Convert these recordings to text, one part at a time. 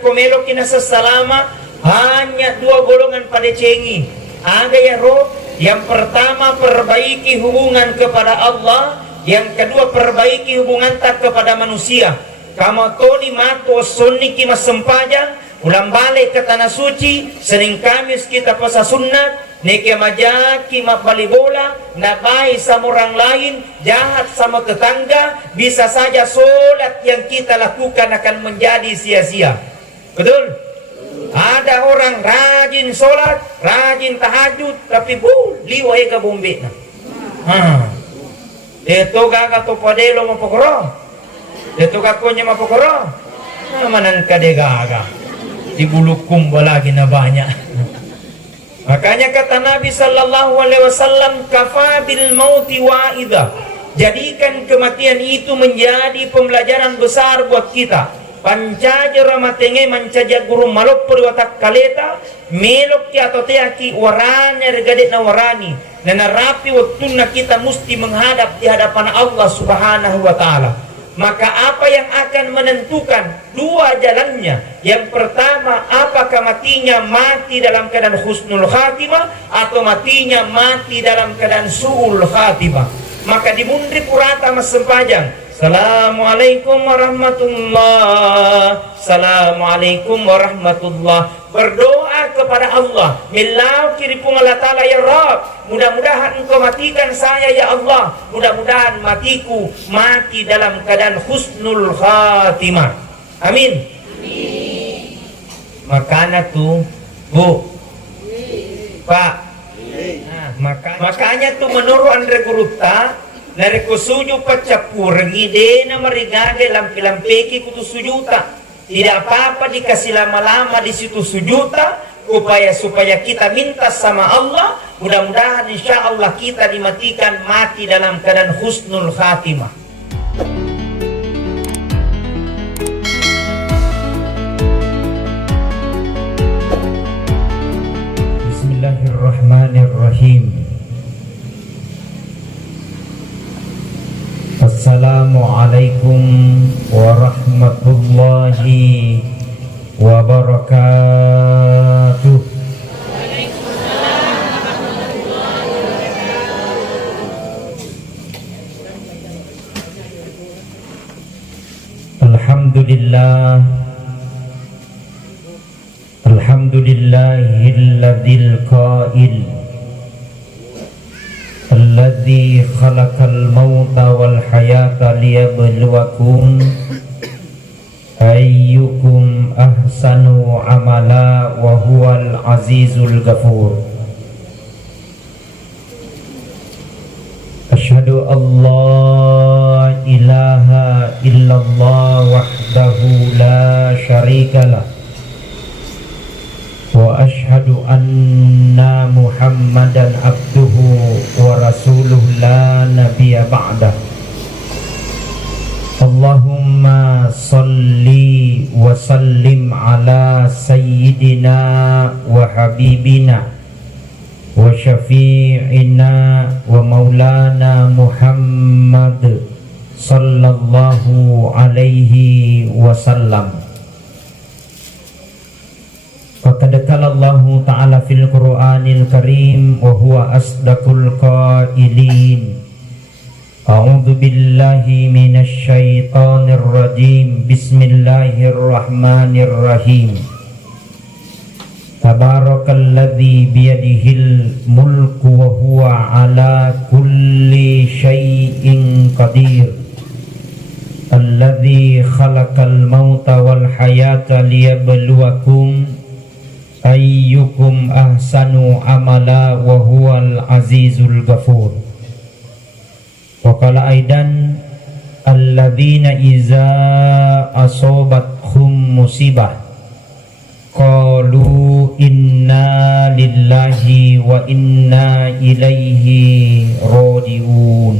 Komelo kinasa salama hanya dua golongan pada cengi. Ada ya roh. Yang pertama perbaiki hubungan kepada Allah, yang kedua perbaiki hubungan tak kepada manusia. Kama toni mato sunniki masempajang, ulang balik ke tanah suci, Senin Kamis kita puasa sunat, neke majaki mabali bola, nabai sama orang lain, jahat sama tetangga, bisa saja solat yang kita lakukan akan menjadi sia-sia. Betul? Ada orang rajin sholat, rajin tahajud, tapi liway ka bombe na. Ito gaga to padelo mapokoro. Ito kakonya mapokoro. Manan ka de gaga. Ibulukum lagi na banyak. Makanya kata Nabi sallallahu alaihi wasallam, kafa bil mauti wa'idha. Jadikan kematian itu menjadi pembelajaran besar buat kita. Pancaja ramatenge mancaja guru malok perwatak kaleta melok ki atau teaki warane regadet na warani na narapi waktuna kita mesti menghadap di hadapan Allah subhanahu wa ta'ala. Maka apa yang akan menentukan dua jalannya? Yang pertama, apakah matinya mati dalam keadaan husnul khatimah atau matinya mati dalam keadaan su'ul khatimah. Maka di mundri purata mas sempajang, Assalamualaikum warahmatullah, Assalamualaikum warahmatullah. Berdoa kepada Allah, milau kiri Allah Ta'ala, ya Rabb, mudah-mudahan engkau matikan saya ya Allah, mudah-mudahan matiku mati dalam keadaan husnul khatimah. Amin. Makanya tuh Bu Pak, makanya tuh menurut Andre Gurupta dari kusuju pacapur ngide na marigage lampi-lampeki kutu sujuta. Tidak apa-apa dikasih lama-lama di situ sujuta supaya kita minta sama Allah, mudah-mudahan insya Allah kita dimatikan mati dalam keadaan husnul khatimah. Bismillahirrahmanirrahim. Assalamualaikum warahmatullahi wabarakatuh. Alhamdulillah, alhamdulillahilladzil qail alladzi khalaqal mauta wal hayata liyabluwakum ayyukum ahsanu amala wa huwal azizul ghafur. Asyhadu an la ilaha illallah wahdahu la syarikalah wa asyhadu anna Muhammadan abduhu wa rasuluh la nabiyya ba'dah. Allahumma salli wa sallim ala sayyidina wa habibina wa syafi'ina wa maulana Muhammad sallallahu alaihi wasallam. Faqad qala Allahu ta'ala fil Qur'anil Karim wa huwa asdaqul qailin. A'udzu billahi minasy syaithanir rajim. Bismillahirrahmanirrahim. Tabarakalladzi biyadihil mulku wa huwa ala kulli syai'in qadir. Alladzi khalaqal mauta wal hayata liyabluwakum ayyukum ahsanu amala wa huwal azizul ghafur. Wa qala aidan alladzina iza asobathum musibah qalu inna lillahi wa inna ilaihi raji'un.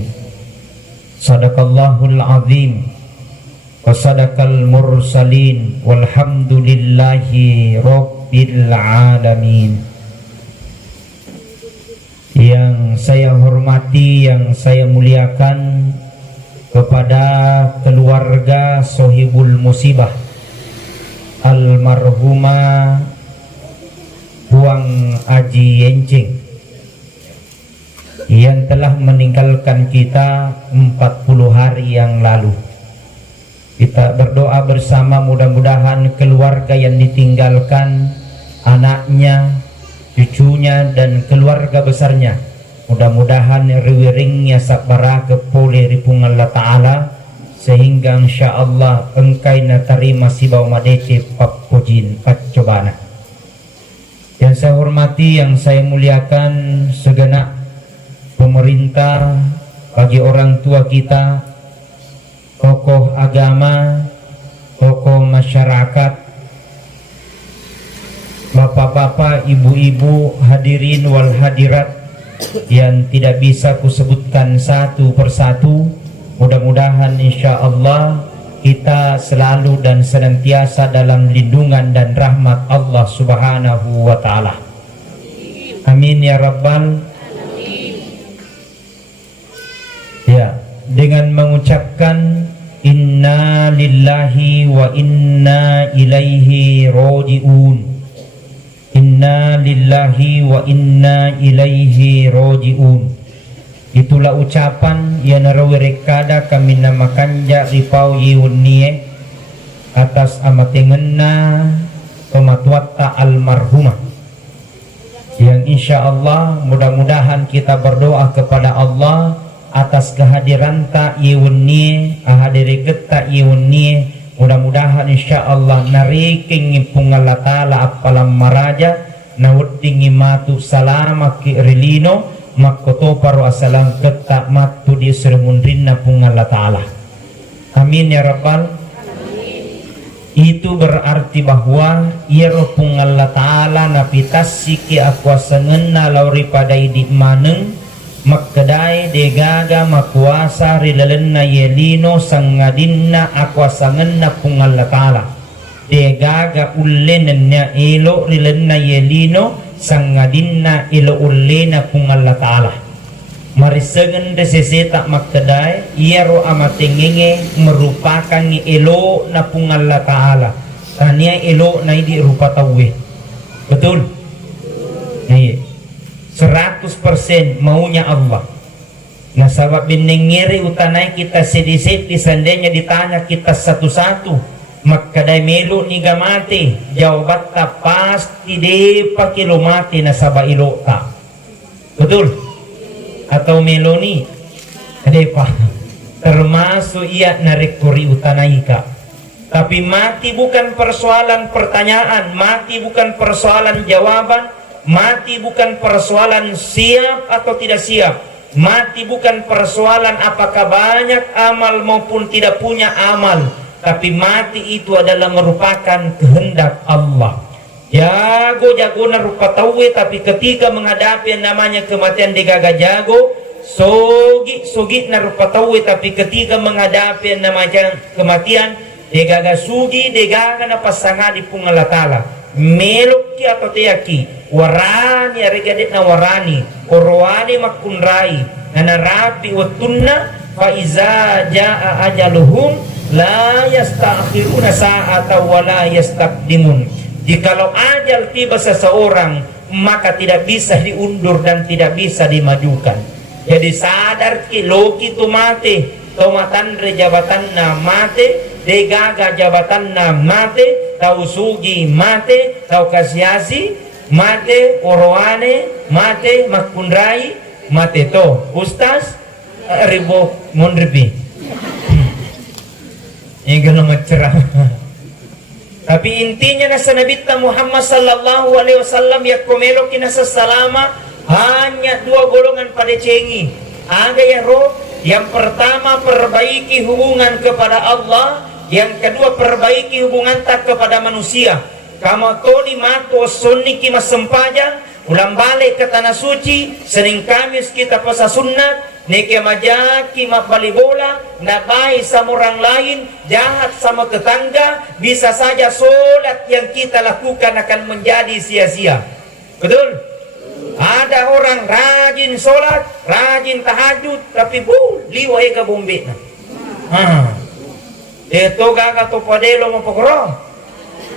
Sadaqallahul azim wa sadaqal mursalin walhamdulillahi rabbil alamin. Yang saya hormati, yang saya muliakan, kepada keluarga Sohibul Musibah, almarhumah Huang Aji Yencing yang telah meninggalkan kita 40 hari yang lalu. Kita berdoa bersama, mudah-mudahan keluarga yang ditinggalkan, anaknya, cucunya, dan keluarga besarnya, mudah-mudahan riwiringnya sabara kepoleh ripung Allah Ta'ala, sehingga insyaallah engkai na terima sibau madece papujin pacobana. Yang saya hormati, yang saya muliakan segenap pemerintah, bagi orang tua kita, tokoh agama, tokoh masyarakat, bapak-bapak, ibu-ibu, hadirin wal hadirat yang tidak bisa kusebutkan satu persatu. Mudah-mudahan insya Allah kita selalu dan senantiasa dalam lindungan dan rahmat Allah Subhanahu wa Ta'ala. Amin ya Rabbal. Ya, dengan mengucapkan inna lillahi wa inna ilaihi raji'un. Inna lillahi wa inna ilaihi raji'un. Itulah ucapan yang narawirekada kami namakan ripau yiwunnie atas amatengenna pematuatta almarhumah, yang insya Allah mudah-mudahan kita berdoa kepada Allah atas kehadiran tak yiwunnie, ahadiri geta yiwunnie, mudah-mudahan insya Allah nariking pungal ta'ala apalam maraja nawuddingi matu salama ki rilino makkoto paru asalang ketak matu di seremundrinna pungal ta'ala. Amin ya Rabbal. Itu berarti bahwa iro pungal ta'ala napitas siki akwasangenna lauri pada idik maneng makkedai degaga makuasa rilalenna yelino sangadinna akwasangenna pungal ta'ala. Degaga ullenna elo rilalenna yelino sangadinna ilo ullena pungal ta'ala. Marisengen deseseta makkedai iaro amatengenge merupakan elo na pungal ta'ala. Tania elo na idi rupa tawe. Betul? Iya. 100% maunya Allah. Nah sabab binengiri utanai kita sedikit disandanya ditanya kita satu-satu. Makadai melo ni gamati jawabat ta pasti de pakilo mati na saba ilo ta. Betul? Atau melo ni adepa termasuk ia narekuri utanai ka. Tapi mati bukan persoalan pertanyaan, mati bukan persoalan jawaban, mati bukan persoalan siap atau tidak siap, mati bukan persoalan apakah banyak amal maupun tidak punya amal. Tapi mati itu adalah merupakan kehendak Allah. Jago na rupa tawe, tapi ketika menghadapi yang namanya kematian degaga jago, sogi na rupa tawe, tapi ketika menghadapi yang namanya kematian degaga sugi, degaga na pasanga di pungal ta'ala. Meloki atau teyaki, warani aregadit na warani, korwani makunrai, nanarapi watunna, faiza jaa ajaluhum la yasta'khiruna sa'ata wa la yastaqdimun. Jikalau ajal tiba seseorang, maka tidak bisa diundur dan tidak bisa dimajukan. Jadi sadar ki loki tu mati, tomatan re jabatan na mati, degaga jabatan na mati, tau sugi mati, tau kasiasi mati, oroane mati, makundrai mati. To ustaz ribo mondribi ini kalau mencerah. Tapi intinya nasa nabita Muhammad sallallahu alaihi wasallam ya komelo kinasa salama hanya dua golongan pada cengi. Ada ya roh, yang pertama perbaiki hubungan kepada Allah, yang kedua perbaiki hubungan tak kepada manusia. Kama toni mato sunni kima sempajang ulang balik ke tanah suci, Senin Kamis kita puasa sunat, neke majaki mapali bola, nabai sama orang lain, jahat sama tetangga, bisa saja solat yang kita lakukan akan menjadi sia-sia. Betul? Ada orang rajin solat, rajin tahajud, tapi liwai ke bombe. Itu gaga to padelo mo pokro.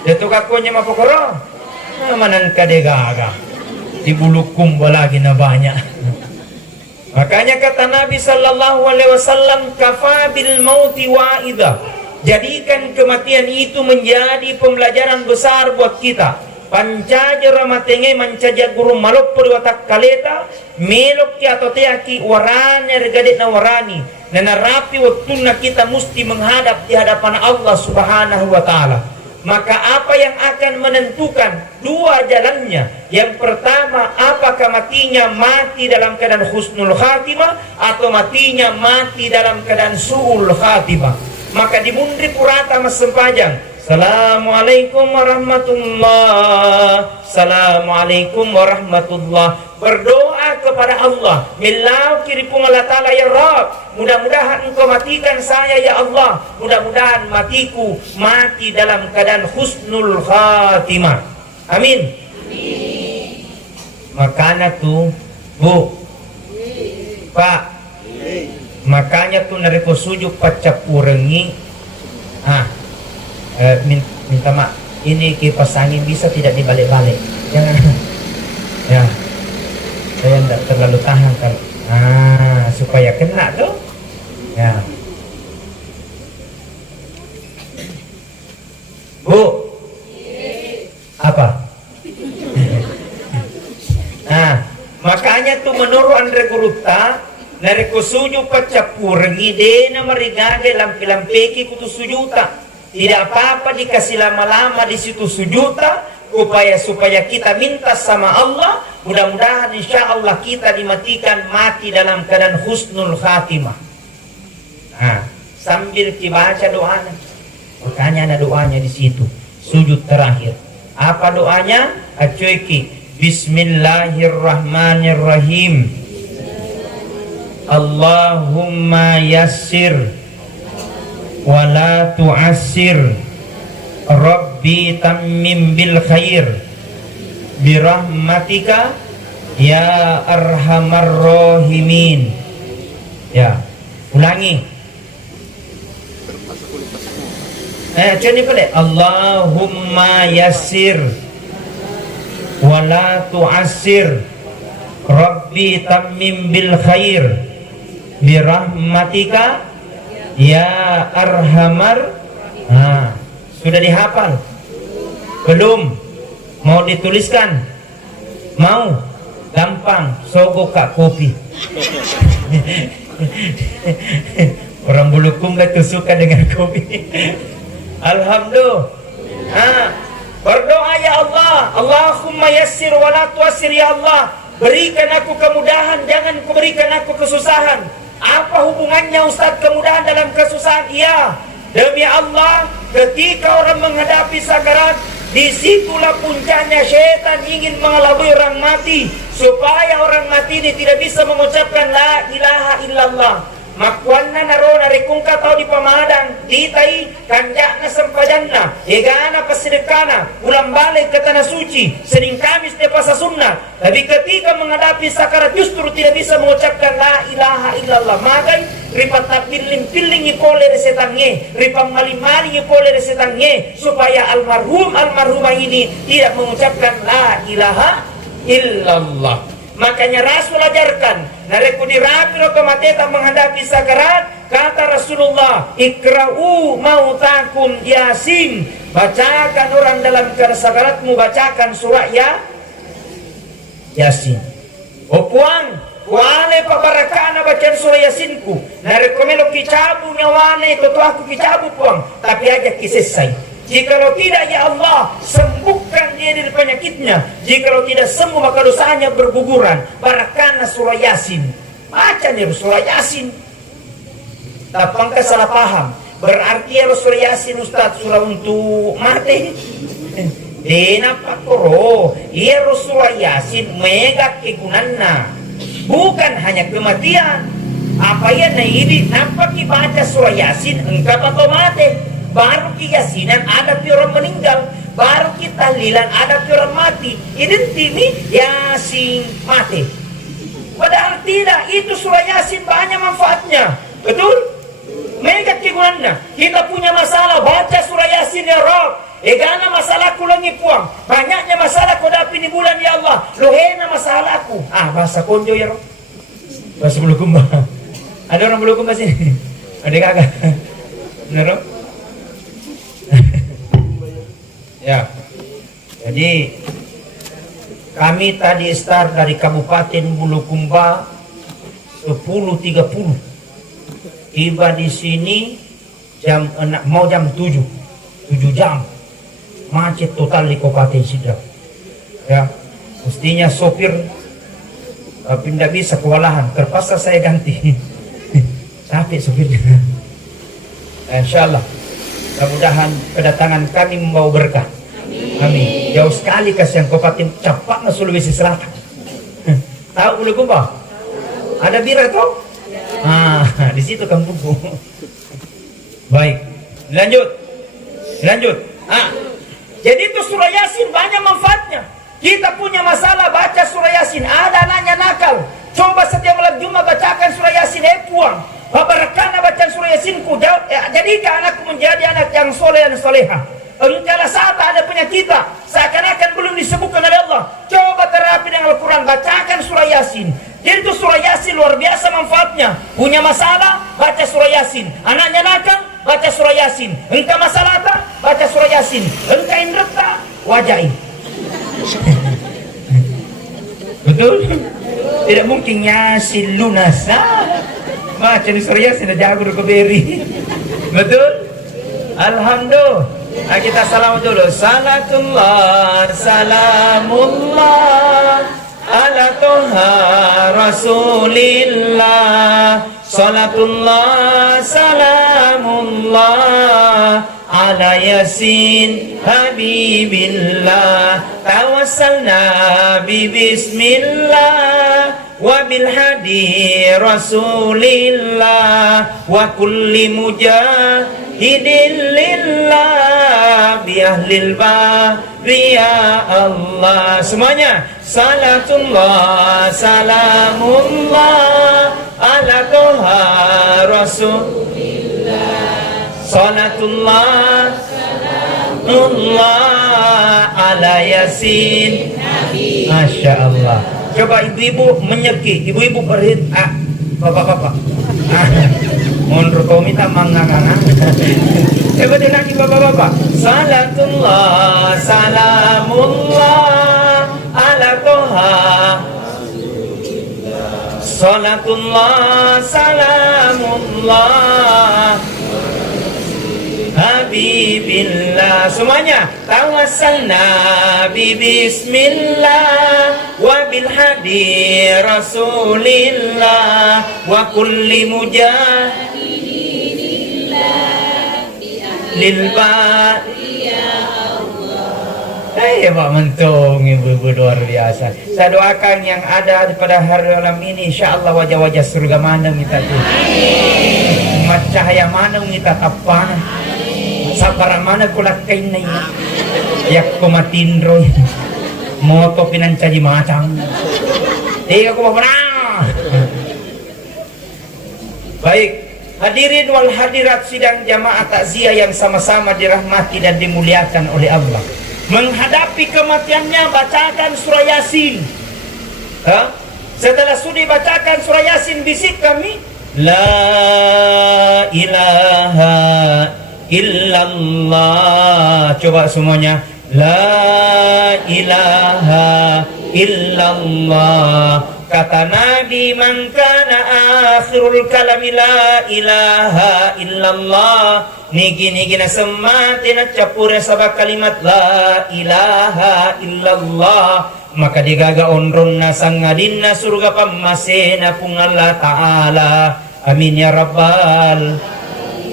Dito kakunya mapokoro. Manan kadegaga. Di bulu kumba lagi na banyak. Makanya kata Nabi sallallahu alaihi wasallam, kafa bil mauti wa'idha. Jadikan kematian itu menjadi pembelajaran besar buat kita. Pancaja ramatenge mancaja guru malok puri watak kaleta melok ki atau teaki warani regadet na warani na narapi waktu na kita mesti menghadap di hadapan Allah Subhanahu wa taala. Maka apa yang akan menentukan dua jalannya? Yang pertama, apakah matinya mati dalam keadaan husnul khatimah atau matinya mati dalam keadaan su'ul khatimah. Maka dimundi purata mas sempajang. Assalamualaikum warahmatullah. Assalamualaikum warahmatullah. Berdoa kepada Allah. Milau kiripung Allah Ta'ala, ya Rabb, mudah-mudahan engkau matikan saya ya Allah. Mudah-mudahan matiku mati dalam keadaan husnul khatimah. Amin. Makanya tuh Bu, Pak, makanya tuh nareko sujud pacapurengi. Minta mak, ini kipas angin bisa tidak dibalik-balik, jangan. Ya, saya tidak terlalu tahan kalau supaya kena tuh. Ya, Bu, apa? Makanya tuh menurut Andre Guruta, nareko sujud pacapurengi dena marigage lampi-lampeki kutu sujuta. Tidak apa-apa dikasih lama-lama di situ sujuta, supaya kita minta sama Allah, mudah-mudahan insya Allah kita dimatikan mati dalam keadaan husnul khatimah. Sambil dibaca doanya, makanya ada doanya di situ sujud terakhir. Apa doanya? Acuiki, Bismillahirrahmanirrahim. Allahumma yassir wala tu'assir, Rabbi tammim bil khair, birahmatika ya arhamar rahimin. Ya, ulangi. Coba boleh. Allahumma yassir wala tu'assir, Rabbi tammim bil khair, birahmatika ya arhamar. Sudah dihafal? Belum? Mau dituliskan? Mau? Gampang, sogok kak kopi. Orang Bulukum gak tuh suka dengan kopi. Alhamdulillah. Berdoa ya Allah, Allahumma yassir wa la tuassir ya Allah. Berikan aku kemudahan, jangan berikan aku kesusahan. Apa hubungannya Ustaz kemudahan dalam kesusahan? Iya, demi Allah, ketika orang menghadapi sakarat, disitulah puncaknya syaitan ingin mengelabui orang mati, supaya orang mati ini tidak bisa mengucapkan la ilaha illallah. Makwanna narona rekungka tau di pamadang ditai kanjakna sempajanna egana pasidekana ulang balik ke tanah suci Senin Kamis de pasa sunnah. Tapi ketika menghadapi sakarat justru tidak bisa mengucapkan la ilaha illallah. Magai ripat tapilling-pilling ipole resetange, ripang maling-maling ipole resetange, supaya almarhumah ini tidak mengucapkan la ilaha illallah. Makanya Rasul ajarkan, nareku dirapi lo kemateta menghadapi sakarat, kata Rasulullah, ikra'u mautakum Yasin. Bacakan orang dalam sakaratmu, bacakan surah Yasin. Puang, wale pabarakana bacaan surah Yasinku. Nareku melo kicabu nyawane, itu aku kicabu puang, tapi aja kisesai. Jikalau tidak ya Allah, sembuhkan dia dari penyakitnya. Jikalau tidak sembuh maka dosanya berguguran. Barakana surah Yasin. Baca nih surah Yasin. Tapangka salah paham. Berarti ya surah Yasin Ustaz surah untuk mati. Dena pakoro. Iya surah Yasin mega kegunanna. Bukan hanya kematian. Apa ya na ini nampak baca surah Yasin engkau atau mati. Baru kiyasinan ada orang meninggal, baru kita tahlilan ada orang mati. Identimi Yasin mati. Padahal tidak, itu surah Yasin banyak manfaatnya. Betul? Mega kegunannya. Kita punya masalah, baca surah Yasin ya Rabb. Egana masalahku langi puang. Banyaknya masalah ko dapi ni bulan ya Allah. Lohena masalahku. Bahasa konjo ya, Roh. Bahasa Bulukumba. Ada orang Bulukumba sini? Ada kagak? Benar, Roh? Ya. Jadi kami tadi start dari Kabupaten Bulukumba 10.30. Tiba di sini jam 6, mau jam 7 jam. Macet total di Kabupaten Sidrap. Ya, mestinya sopir tapi tidak bisa kewalahan, terpaksa saya ganti. Capek sopirnya. Insyaallah, mudah-mudahan kedatangan kami membawa berkah. Amin. Jauh sekali kasihan Kabupaten Capakna Sulawesi Selatan. Tahu Bulukumba? Ada bira toh? Di situ kampungku. Baik, lanjut. Jadi itu surah Yasin banyak manfaatnya. Kita punya masalah baca surah Yasin. Ada anaknya nakal, coba setiap malam Jumat bacakan surah Yasin. Puang babarakana bacaan surah Yasinku. Jadikan anakku menjadi anak yang soleh dan soleha. Engkala saat ada penyakit seakan-akan belum disebutkan oleh Allah, coba terapi dengan Al-Quran, bacakan surah Yasin. Jadi itu surah Yasin luar biasa manfaatnya. Punya masalah, baca surah Yasin. Anaknya nakal, baca surah Yasin. Engkau masalah tak, baca surah Yasin. Engkau indreta, wajai. Betul? Tidak mungkin Yasin lunas. Baca di surah Yasin, ada jago keberi. Betul? Alhamdulillah. Kita salam dulu. Salatullah, salamullah ala Toha Rasulillah. Salatullah, salamullah ala Yasin Habibillah. Tawassalna bi bismillah wa bil hadi Rasulillah wa kulli mujahidin lillah bi ahlil bahri ya Allah. Semuanya. Salatullah, salamullah ala Toha Rasulillah. Salatullah, salamullah ala Yasin. Masya Allah. Coba ibu-ibu menyeki, ibu-ibu berhit, bapak-bapak. Mundur kau minta mangangan. Coba dia lagi bapak-bapak. Salatullah, salamullah ala Toha. Salatullah, salamullah Habibillah. Semuanya. Tawassalna bi bismillah wa bil hadi Rasulillah wa kulli mujahidin lil bahri ya Allah. Pak Mentung, ibu-ibu luar biasa. Saya doakan yang ada pada hari malam ini, insya Allah wajah-wajah surga mana kita tuh. Cahaya mana kita kapan. Sabar mana kulak kain na yun. Yak kumatindro. Moto pinanca di macang. Tiga ko pa. Baik. Hadirin wal hadirat sidang jamaah takziah yang sama-sama dirahmati dan dimuliakan oleh Allah. Menghadapi kematiannya bacakan surah Yasin. Setelah sudah bacakan surah Yasin, bisik kami, La ilaha illallah. Coba semuanya. La ilaha illallah. Kata Nabi, man kana akhirul kalami la ilaha illallah. Nigi-nigi na semati na capura sabak kalimat la ilaha illallah. Maka digaga onron na sangadin na surga pamasena pung Allah Ta'ala. Amin ya Rabbal.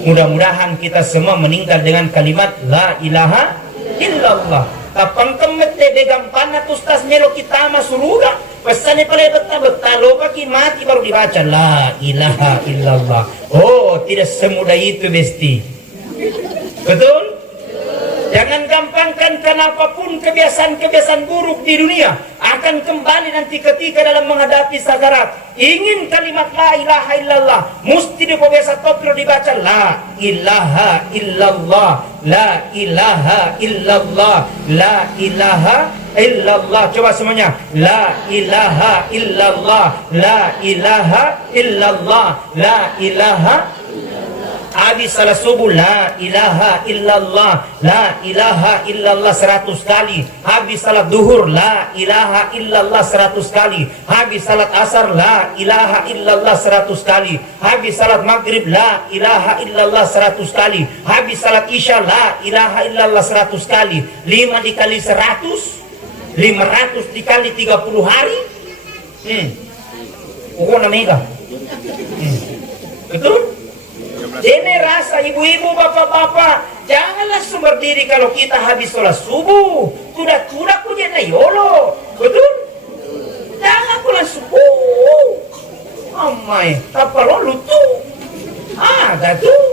Mudah-mudahan kita semua meninggal dengan kalimat la ilaha illallah. Tapang kemete begampana tustas melo kita masuruga. Pesannya pala betalo pagi mati baru dibaca la ilaha illallah. Oh, tidak semudah itu besti. Betul? Jangan gampang pertimbangkan kenapapun kebiasaan-kebiasaan buruk di dunia akan kembali nanti ketika dalam menghadapi sakarat. Ingin kalimat la ilaha illallah, mesti dibiasa tokro dibaca la ilaha illallah, la ilaha illallah, la ilaha illallah. Coba semuanya, la ilaha illallah, la ilaha illallah, la ilaha. Habis salat subuh la ilaha illallah, la ilaha illallah 100 kali. Habis salat duhur la ilaha illallah 100 kali. Habis salat asar la ilaha illallah 100 kali. Habis salat maghrib la ilaha illallah 100 kali. Habis salat isya la ilaha illallah 100 kali. 5 dikali 100, 500 dikali 30 hari. Pokoknya mega. Betul? Jadi rasa ibu-ibu, bapak-bapak, janganlah sumber diri kalau kita habis sholat subuh. Tudak-tudak ku jena yolo. Betul? Jangan pulang subuh. Amai, apa lo lutu? Ada tuh.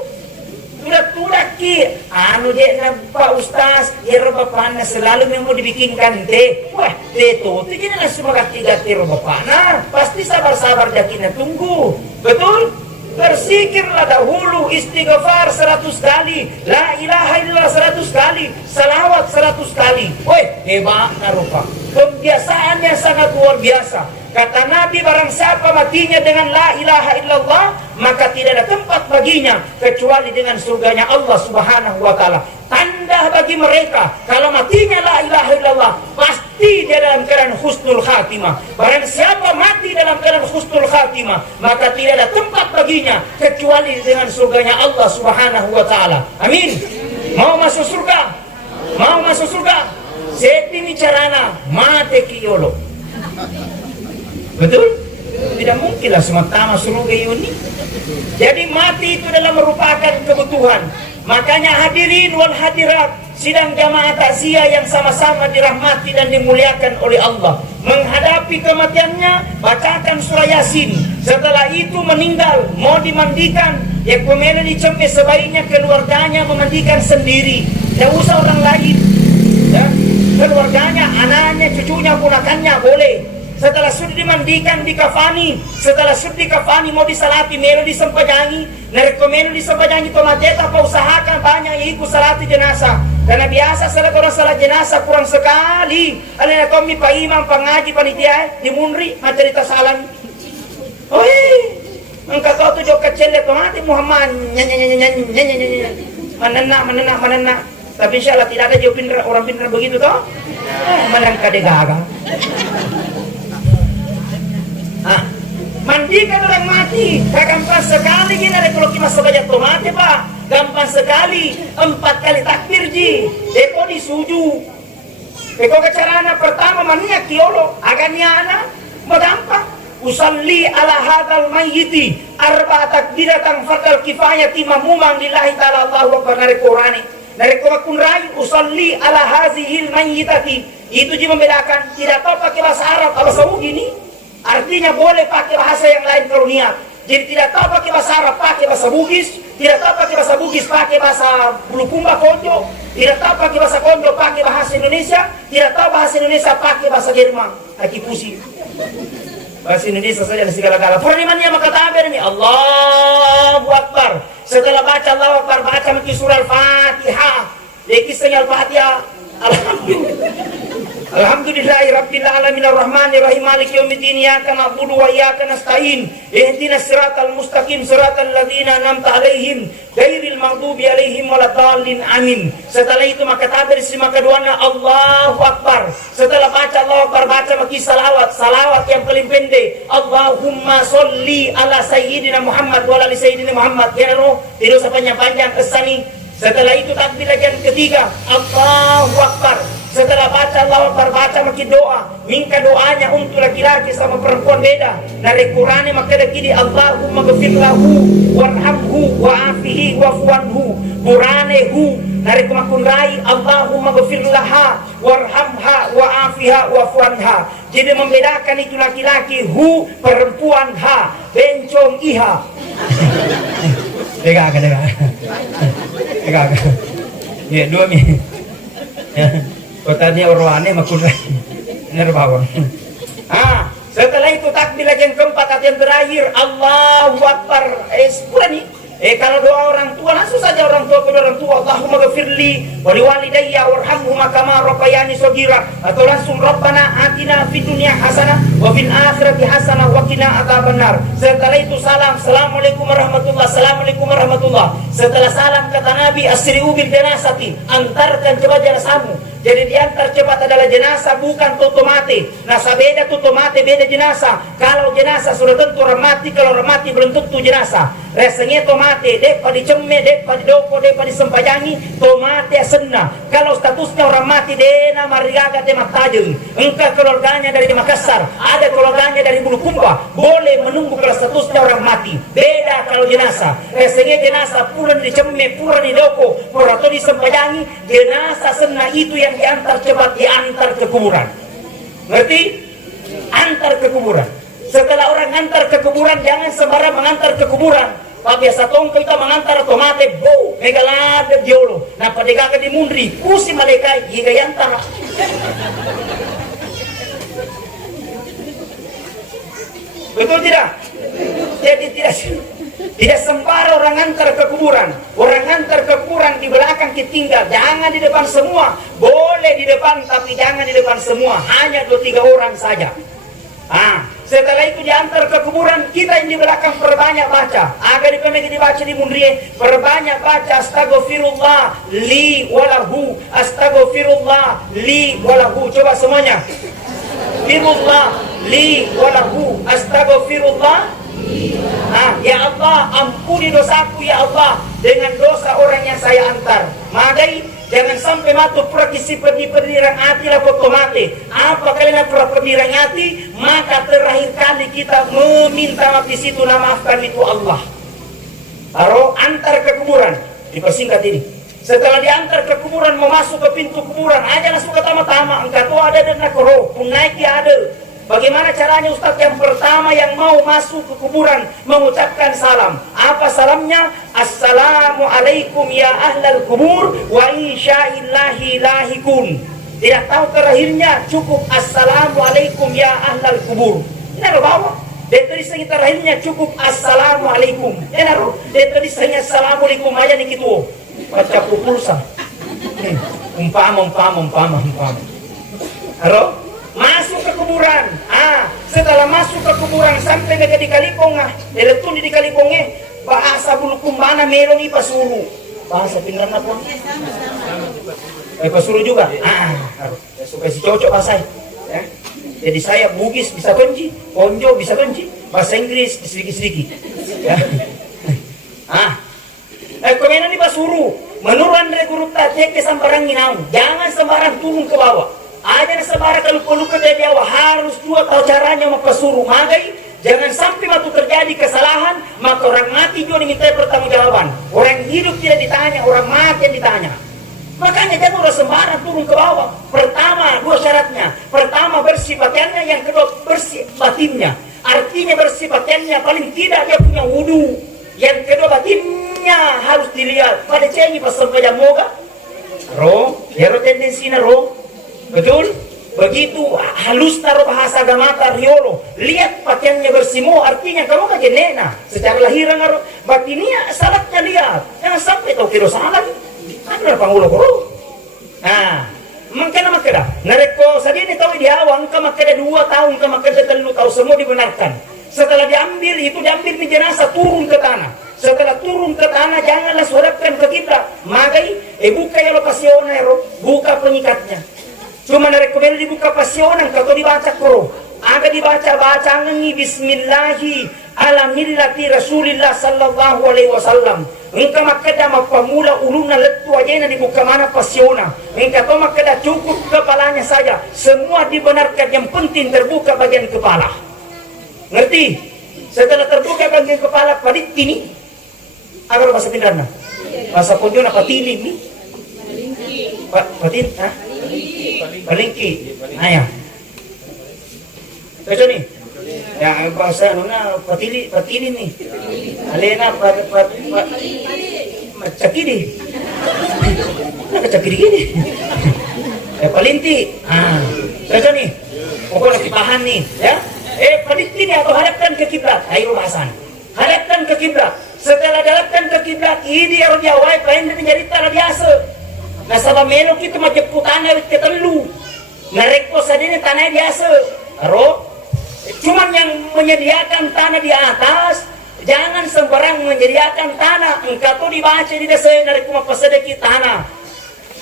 Tudak-tudak ki. Anu jena Pak Ustaz, ya bapaknya selalu mau dibikinkan teh. Wah, teh tuh jadi langsung magati-gati bapaknya. Pasti sabar-sabar jakinya tunggu. Betul? Bersikirlah dahulu, istighfar 100 kali, la ilaha illallah 100 kali, salawat 100 kali. Woi, hebat narupa. Kebiasaannya sangat luar biasa. Kata Nabi, barang siapa matinya dengan la ilaha illallah, maka tidak ada tempat baginya kecuali dengan surganya Allah Subhanahu wa taala. Tanda bagi mereka kalau matinya la ilaha illallah, pasti dia dalam keadaan husnul khatimah. Barang siapa mati dalam keadaan husnul khatimah, maka tidak ada tempat baginya kecuali dengan surganya Allah Subhanahu wa taala. Amin. Mau masuk surga? Mau masuk surga? Setini carana mate kiyolo. Betul? Tidak mungkinlah semata surga ini. Jadi mati itu adalah merupakan kebutuhan. Makanya hadirin wal hadirat, sidang jamaah takziah yang sama-sama dirahmati dan dimuliakan oleh Allah, menghadapi kematiannya, bacakan surah Yasin. Setelah itu meninggal, mau dimandikan, ya kemudian dicempe sebaiknya keluarganya memandikan sendiri. Tidak usah orang lain. Ya, keluarganya, anaknya, cucunya, ponakannya boleh. Setelah sudah dimandikan, dikafani. Setelah sudah dikafani, mau disalati, melo disempajangi. Nerekomendo disempajangi tomateta, apa usahakan banyak yang ikut salati jenazah. Karena biasa salat orang salat jenazah kurang sekali. Alena kami pak imam, pengaji, panitia, di munri, cerita salam. Oi, engkau tahu tuh jauh kecil deh, tomati Muhammad. Menena. Tapi insya Allah tidak ada jauh pintar, orang pintar begitu toh. Menangka de gagal. Mandikan orang mati, gampang sekali gini. Kalau kita sebanyak tomate pak, gampang sekali. 4 kali takbir ji, deko disuju. Deko kecarana pertama mania kiolo, aganiana, gampang. Usalli ala hadal mayyiti arba takbiratan fatal kifayati mamumang lillahi ta'ala Allahu akbar. Dari Qurani, dari Qur'an usalli ala hazihil mayyitati. Itu ji membedakan, tidak tahu pakai bahasa Arab atau bahasa gini. Artinya boleh pakai bahasa yang lain kalau niat. Jadi tidak tahu pakai bahasa Arab, pakai bahasa Bugis. Tidak tahu pakai bahasa Bugis, pakai bahasa Bulukumba Konjo. Tidak tahu pakai bahasa Konjo, pakai bahasa Indonesia. Tidak tahu bahasa Indonesia, pakai bahasa Jerman. Aki pusing. Bahasa Indonesia saja dan segala-gala. Pernimannya maka tabir ini Allahu Akbar. Setelah baca Allahu Akbar, baca mungkin surah Al-Fatihah. Kisahnya Al-Fatihah. Alhamdulillahi rabbil alamin arrahmanir rahim maliki yaumiddin iyyaka na'budu wa iyyaka nasta'in ihdinas siratal mustaqim siratal ladzina an'amta 'alaihim ghairil maghdubi 'alaihim waladdallin amin. Setelah itu maka tabir sima keduanya Allahu Akbar. Setelah baca Allahu Akbar, baca maki salawat yang paling pendek. Allahumma sholli ala sayyidina Muhammad wa ala sayyidina Muhammad. Ya roh, tidak usah panjang-panjang kesani. Setelah itu takbir yang ketiga Allahu Akbar. Setelah baca Allahu Akbar, baca makin doa. Minta doanya untuk laki-laki sama perempuan beda. Dari Quran maka kini Allahumma ghfir lahu warhamhu wa'afihi wa'fuanhu. Quranehu dari kemakun rai Allahumma ghfir laha warhamha wa'afiha wa'fuanha. Jadi membedakan itu laki-laki hu, perempuan ha, bencong iha. Dega. Ya, 2 menit. Kotanya orwane makunai. Benar bawang. Setelah itu takbir lagi yang keempat atau yang terakhir, Allahu Akbar. Sepuluh nih. Kalau doa orang tua, langsung saja orang tua kepada orang tua, Allahumma ghafirli wa liwalidayya warhamhuma kama rabbayani shaghira, atau langsung Rabbana atina fid dunya hasanah wa fil akhirati hasanah wa qina adzabannar. Setelah itu salam, assalamualaikum warahmatullah, assalamualaikum warahmatullah. Setelah salam kata Nabi, asri'u bil janazati, antarkan cepat jenazahmu. Jadi diantar cepat adalah jenazah, bukan totomate. Nah, beda totomate, beda jenazah. Kalau jenazah sudah tentu orang mati, kalau orang mati belum tentu jenazah. Rasanya tomate, depa dicemme, depa didoko, depa disempajangi, tomate senna. Kalau statusnya orang mati, dena mariaga tema tajeng. Engkau keluarganya dari Makassar, ada keluarganya dari Bulukumba, boleh menunggu kalau statusnya orang mati. Beda kalau jenazah. Rasanya jenazah pulang dicemme, pulang didoko, pulang atau disempajangi, jenazah senna itu yang diantar cepat, diantar ke kuburan. Ngerti? Antar ke kuburan. Setelah orang antar ke kuburan, jangan sembarang mengantar ke kuburan. Pak biasa tong kita mengantar tomate, bu, megalada diolo. Nah pada di mundri, pusi malaikai, giga yantar. Betul tidak? Jadi tidak sembarang orang antar ke kuburan. Orang antar ke kuburan di belakang kita tinggal. Jangan di depan semua. Boleh di depan, tapi jangan di depan semua. Hanya 2-3 orang saja. Setelah itu diantar ke kuburan, kita yang di belakang perbanyak baca. Agar dipegang dibaca di mundrie, perbanyak baca astagfirullah li walahu, astagfirullah li walahu. Coba semuanya. Astagfirullah li walahu, astagfirullah. Ya Allah, ampuni dosaku ya Allah dengan dosa orang yang saya antar. Madai, jangan sampai matu prakisi pendiran hati lah tomate. Apa kalian pernah pendiran hati, maka terakhir kali kita meminta maaf di situ, maafkan itu Allah. Taruh antar ke kuburan, dipersingkat ini. Setelah diantar ke kuburan, mau masuk ke pintu kuburan, aja langsung ke tama-tama. Engkau tuh ada dan nakro, pun naik dia ada. Bagaimana caranya Ustaz? Yang pertama yang mau masuk ke kuburan mengucapkan salam. Apa salamnya? Assalamualaikum ya ahlal kubur wa insyaillahi lahikun. Tidak tahu terakhirnya, cukup Assalamualaikum ya ahlal kubur. Ini ada bawah. Dia tulisnya terakhirnya cukup Assalamualaikum. Ini ada. Dia tulisnya Assalamualaikum aja nih gitu. Baca pulsa. Umpama. Halo? Masuk ke kuburan. Setelah masuk ke kuburan sampai di Kalipong, di Kalipongnya bahasa Bulukumbana meloni pasuru. Bahasa pinggan apa? Pasuru juga. Supaya si cocok bahasa. Ya. Jadi saya Bugis bisa benci, Konjo bisa benci, bahasa Inggris sedikit-sedikit. Ya. Kemudian di pasuru, menurut Andre Guru Tate ke sembarang nginau, jangan sembarang turun ke bawah. Aja sebarang kalau perlu ke bawah harus juga tahu caranya mau pesuruh magai. Jangan sampai waktu terjadi kesalahan, maka orang mati juga diminta pertanggungjawaban. Orang hidup tidak ditanya, orang mati yang ditanya. Makanya jangan udah sembarang turun ke bawah. Pertama, 2 syaratnya. Pertama bersih pakaiannya, yang kedua bersih batinnya. Artinya bersih pakaiannya paling tidak dia punya wudu. Yang kedua batinnya harus dilihat. Pada cengi pas sampai moga. Ya tendensinya betul? Begitu halus taruh bahasa gamata riolo. Lihat pakaiannya bersimo, artinya kamu kaget nena. Secara lahiran ngaruh batinnya salatnya lihat. Jangan sampai tahu kira salat. Ada pangulo koro. Makanya nareko sadini tahu di awang kamakada 2 tahun, kamakada 3 tahun semua dibenarkan. Setelah diambil di jenazah turun ke tanah. Setelah turun ke tanah janganlah suratkan ke kita. Magai buka ya lokasionero, buka pengikatnya. Cuma dari kemudian dibuka pasionan, kalau dibaca koro, agak dibaca ini Bismillahi ala millati Rasulillah sallallahu alaihi wasallam. Engkau makada mapamula uluna letu aja yang dibuka mana pasiona. Engkau makada cukup kepalanya saja. Semua dibenarkan, yang penting terbuka bagian kepala. Ngerti? Setelah terbuka bagian kepala, padit ini. Agar bahasa pindarna. Bahasa Pontiona patili ini. Patin, Palingki. Ya. Betul nih. Ya bahasa nuna patili nih. Alena cakidi. Nak cakidi gini. Pelinti. Cocok nih. Pokoknya ditahan nih, ya. Pelinti nih atau hadapkan ke kiblat. Ayo bahasan. Hadapkan ke kiblat. Setelah hadapkan ke kiblat, ini harus jawab paling menjadi tanah biasa. Nah, sabab melok itu macam tanah ketelu. Mereka saja ini tanah biasa. Aro, cuman yang menyediakan tanah di atas, jangan sembarang menyediakan tanah. Engkau tuh dibaca di desa dari kuma pesedeki tanah.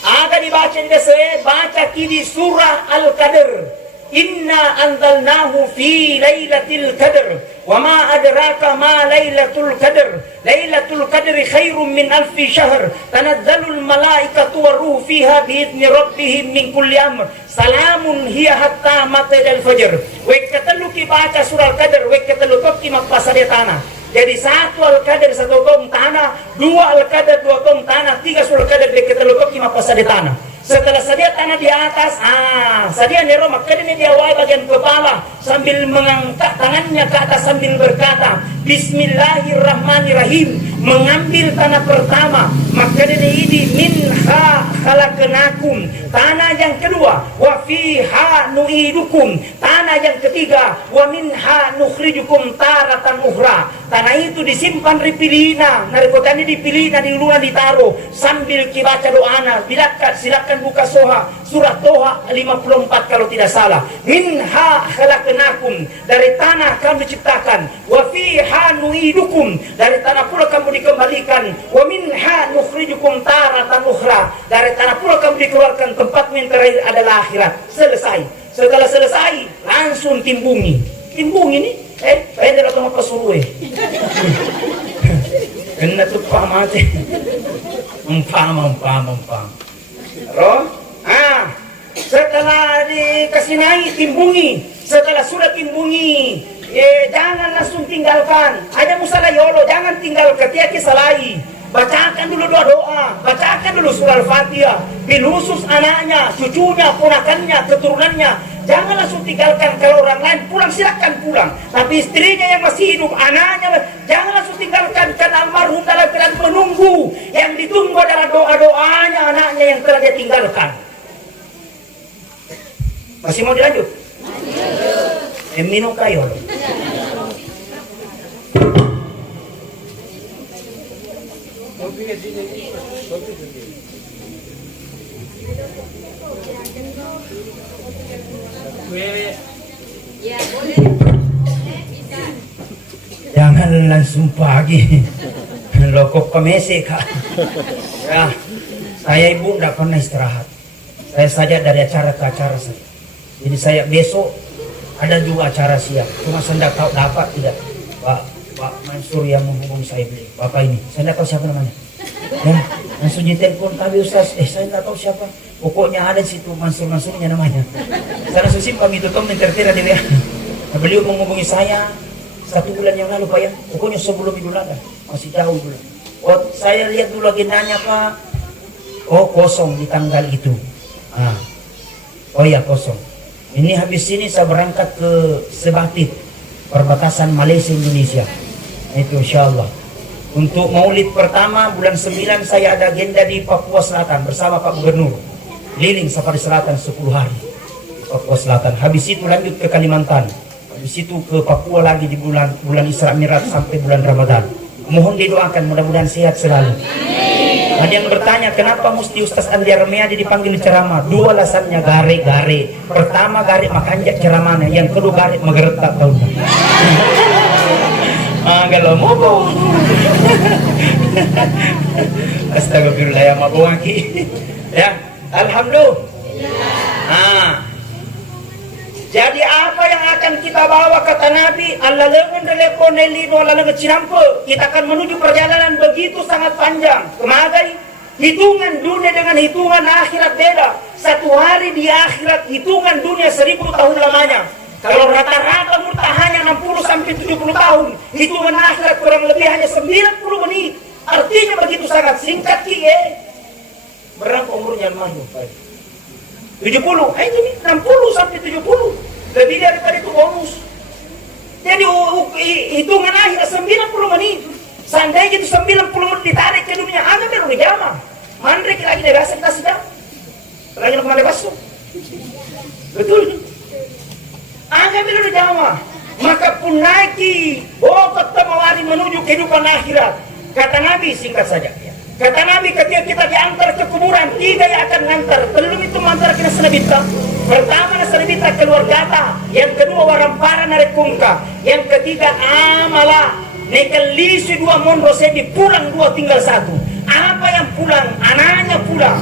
Aga dibaca di desa, baca di surah Al-Qadr. Inna anzalnahu fi lailatul qadr wa ma adraka ma lailatul qadr lailatul qadri khairum min alfi syahr tanazzalul malaikatu waruhu fiha biidzni rabbihim min kulli amr salamun hiya hatta matla'il fajr. Wek katalu ki baca surah Al-Qadr, wek katalu ki mapasade tanah. Jadi satu Al-Qadr satu tom tanah, dua Al-Qadr dua tom tanah, tiga surah Al-Qadr wek katalu ki mapasade tanah. Setelah sedia tanah di atas, sedia nero maka ini dia wai bagian kepala sambil mengangkat tangannya ke atas sambil berkata Bismillahirrahmanirrahim, mengambil tanah pertama, maka ini minha khalaqnakum, tanah yang kedua, wa fiha nu'idukum, tanah yang ketiga, wa minha nukhrijukum taratan ukhra. Tanah itu disimpan di pilina, narikotani di pilina, di luna ditaruh sambil kibaca doana. Silakan buka surah Toha 54 kalau tidak salah. Minha khalaqnakum, dari tanah kami ciptakan, wa fiha nu'idukum, dari tanah pula kamu dikembalikan, wa minha nukhrijukum taratan ukhra, dari tanah pula kamu dikeluarkan, tempat yang terakhir adalah akhirat. Selesai. Setelah selesai langsung timbungi ini pwede na ito mapasuruh kena ito pa mati mampang Ro? Setelah dikasih naik timbungi, setelah sudah timbungi jangan langsung tinggalkan, ada musalah yolo, jangan tinggalkan, tiaki salai. Bacakan dulu doa-doa, bacakan dulu surah Al-Fatihah, bil khusus anaknya, cucunya, ponakannya, keturunannya. Jangan langsung tinggalkan. Kalau orang lain pulang silakan pulang, tapi istrinya yang masih hidup, anaknya jangan langsung tinggalkan, karena almarhum dalam keadaan menunggu. Yang ditunggu adalah doa-doanya anaknya yang telah dia tinggalkan. Masih mau dilanjut? Minum kayo. Ya, boleh. Bisa. Jangan langsung pagi. Lokok kemese kak. Ya, saya ibu tidak pernah istirahat. Saya saja dari acara ke acara saja. Jadi saya besok ada juga acara siang. Cuma saya tidak tahu dapat tidak. Pak Mansur yang menghubungi saya beli. Bapak ini, saya tidak tahu siapa namanya. Ya, langsung ditelepon tapi Ustaz, saya tidak tahu siapa. Pokoknya ada situ Mansurnya namanya. Saya langsung simpang itu tom mentertera dia. Nah, beliau menghubungi saya 1 bulan yang lalu Pak ya. Pokoknya sebelum Idul Adha, masih jauh dulu. Oh, saya lihat dulu agendanya Pak. Oh, kosong di tanggal itu. Oh iya kosong. Ini habis ini saya berangkat ke Sebatik, perbatasan Malaysia Indonesia. Itu insyaallah. Untuk maulid pertama bulan 9 saya ada agenda di Papua Selatan bersama Pak Gubernur. Liling safari selatan 10 hari. Papua Selatan. Habis itu lanjut ke Kalimantan. Habis itu ke Papua lagi di bulan Isra Mi'raj sampai bulan Ramadan. Mohon didoakan mudah-mudahan sehat selalu. Ada yang bertanya kenapa mesti Ustaz Andi Armiadi dipanggil ceramah? 2 alasannya gare. Pertama gare makanjak ceramahnya, yang kedua gare mageretak tahun. Kalau mau astagfirullah ya mabawaki. Ya, alhamdulillah. Jadi apa yang akan kita bawa kata Nabi, Allah lengan teleponeli Allah lengan cinampe. Kita akan menuju perjalanan begitu sangat panjang. Kemagai hitungan dunia dengan hitungan akhirat beda. 1 hari di akhirat hitungan dunia 1000 tahun lamanya. Kalau rata-rata murtahannya 60 sampai 70 tahun, hitungan akhirat kurang lebih hanya 90 menit. Artinya begitu sangat singkat Berapa umurnya almarhum? 70. Ini 60 sampai 70. Lebih daripada itu bonus. Jadi hitungan akhir 90 menit. Seandainya itu 90 menit ditarik ke dunia, ada baru jama. Mandek lagi dewasa kita sedang. Lagi nak basuh. Betul? Aga bila di Jawa, maka pun naiki bokot tamawari menuju kehidupan akhirat. Kata Nabi, singkat saja. Kata Nabi, ketika kita diantar ke kuburan, tiga yang akan ngantar. Belum itu mengantar ke Nasanabita. Pertama Nasanabita keluarga ta. Yang kedua warampara narekungka. Yang ketiga amala. Nekelisi dua mondo sedi pulang dua tinggal satu. Apa yang pulang? Anaknya pulang.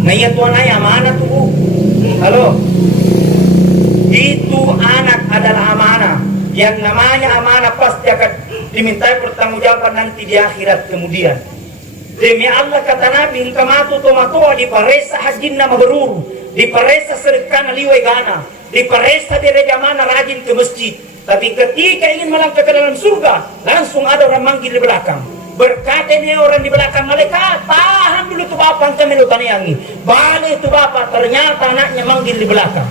Nah iya tuan ayah mana tuh? Halo. Itu anak adalah amanah. Yang namanya amanah pasti akan dimintai pertanggungjawaban nanti di akhirat kemudian. Demi Allah kata Nabi, kamatu tomatoa di paresa hajinna mabrur, di paresa sedekana liwe gana, di paresa direjamana rajin ke masjid. Tapi ketika ingin melangkah ke dalam surga, langsung ada orang manggil di belakang. Berkata dia orang di belakang, malaikat, tahan dulu tuh bapak kami lu taniangi. Balik tuh bapak, ternyata anaknya manggil di belakang.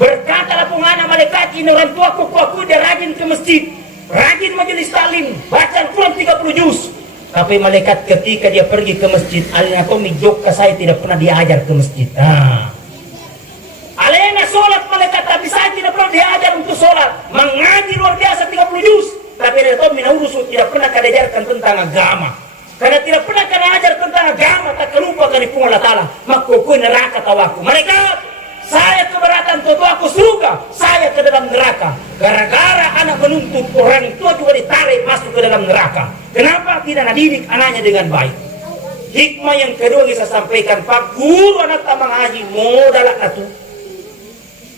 Berkatalah pengana malaikat, ini orang tua kuku dia rajin ke masjid, rajin majelis taklim, baca Al-Quran 30 juz. Tapi malaikat ketika dia pergi ke masjid, alina tomi jokka saya tidak pernah diajar ke masjid. Alena sholat malaikat, tapi saya tidak pernah diajar untuk sholat. Mengaji luar biasa 30 juz. Tapi alena tomi naurusu tidak pernah diajarkan tentang agama. Karena tidak pernah diajar tentang agama, tak kelupa dari Allah Ta'ala. Maka kau neraka tawaku. Malaikat, saya keberatan tuh aku surga, saya ke dalam neraka. Gara-gara anak menuntut orang tua juga ditarik masuk ke dalam neraka. Kenapa tidak didik anaknya dengan baik? Hikmah yang kedua bisa sampaikan, Pak Guru anak tamang haji modal atu.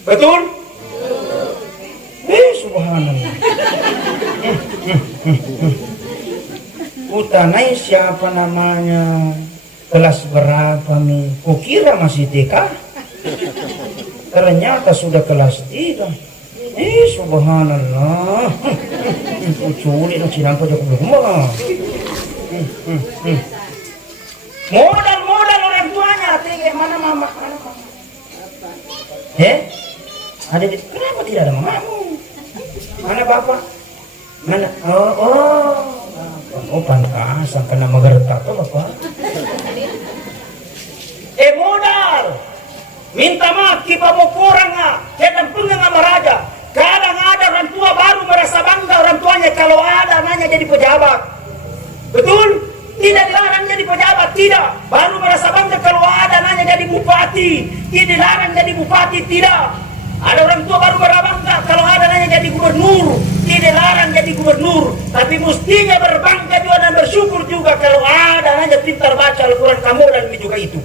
Betul? Subhanallah. Utanai siapa namanya? Kelas berapa nih? Kukira masih TK. Ternyata sudah kelas 3. Subhanallah. Curi na sinampo dia kumuma. Modal orang tuanya, tinggi mana mama? Ada di, kenapa tidak ada mamamu? Mana bapak? Mana? Oh pantasan kena magerta tuh bapak. Modal. Minta maaf kita mau kurang kita punya nama raja. Kadang ada orang tua baru merasa bangga orang tuanya kalau ada anaknya jadi pejabat. Betul? Tidak dilarang jadi pejabat, tidak. Baru merasa bangga kalau ada anaknya jadi bupati. Tidak dilarang jadi bupati, tidak. Ada orang tua baru berbangga kalau ada anaknya jadi gubernur. Tidak dilarang jadi gubernur. Tapi mestinya berbangga juga dan bersyukur juga kalau ada anaknya pintar baca Al-Quran kamu dan juga itu.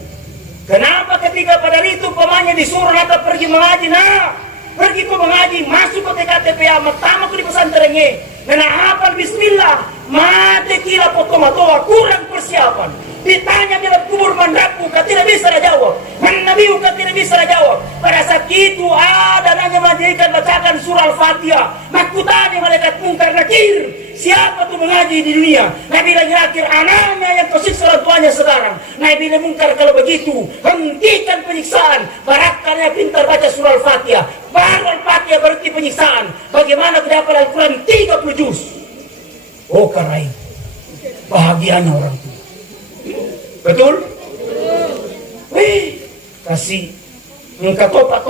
Kenapa ketika pada itu pemainnya disuruh atau pergi mengaji? Nah, pergi ke mengaji, masuk ke TKTPA, pertama ke di pesantrennya. Nah, hafal bismillah, mati kira potong-potong, kurang persiapan. Ditanya dalam kubur mandaku, kau tidak bisa jawab. Nabiu kau tidak bisa jawab. Pada saat itu ada nanya majikan bacakan surah Al-Fatihah. Makutani malaikat mungkar nakir. Siapa tuh mengaji di dunia? Nabi lagi akhir anaknya yang kau siksa orang tuanya sekarang. Nabi mungkar kalau begitu, hentikan penyiksaan. Barakalnya pintar baca surah Al-Fatihah. Baru Al-Fatihah berarti penyiksaan. Bagaimana kita hafal Al-Quran 30 juz? Oh karai, bahagianya orang tua. Betul? Wih, kasih engkau topak.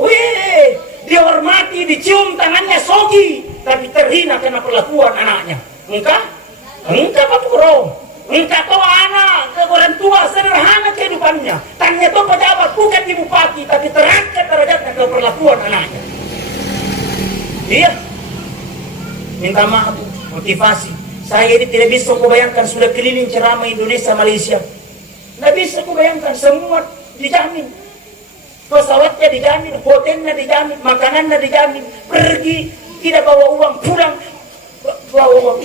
Wih, dihormati, dicium tangannya sogi, tapi terhina karena perlakuan anaknya. Engkau Pak Puro, engkau tahu anak, orang tua sederhana kehidupannya. Tanya tuh pejabat, bukan di bupati, tapi terangkat derajatnya ke perlakuan anaknya. Iya, minta maaf, motivasi. Saya ini tidak bisa kubayangkan sudah keliling ceramah Indonesia, Malaysia. Tidak bisa kubayangkan, semua dijamin. Pesawatnya dijamin, hotelnya dijamin, makanannya dijamin. Pergi, tidak bawa uang, pulang, bawa uang.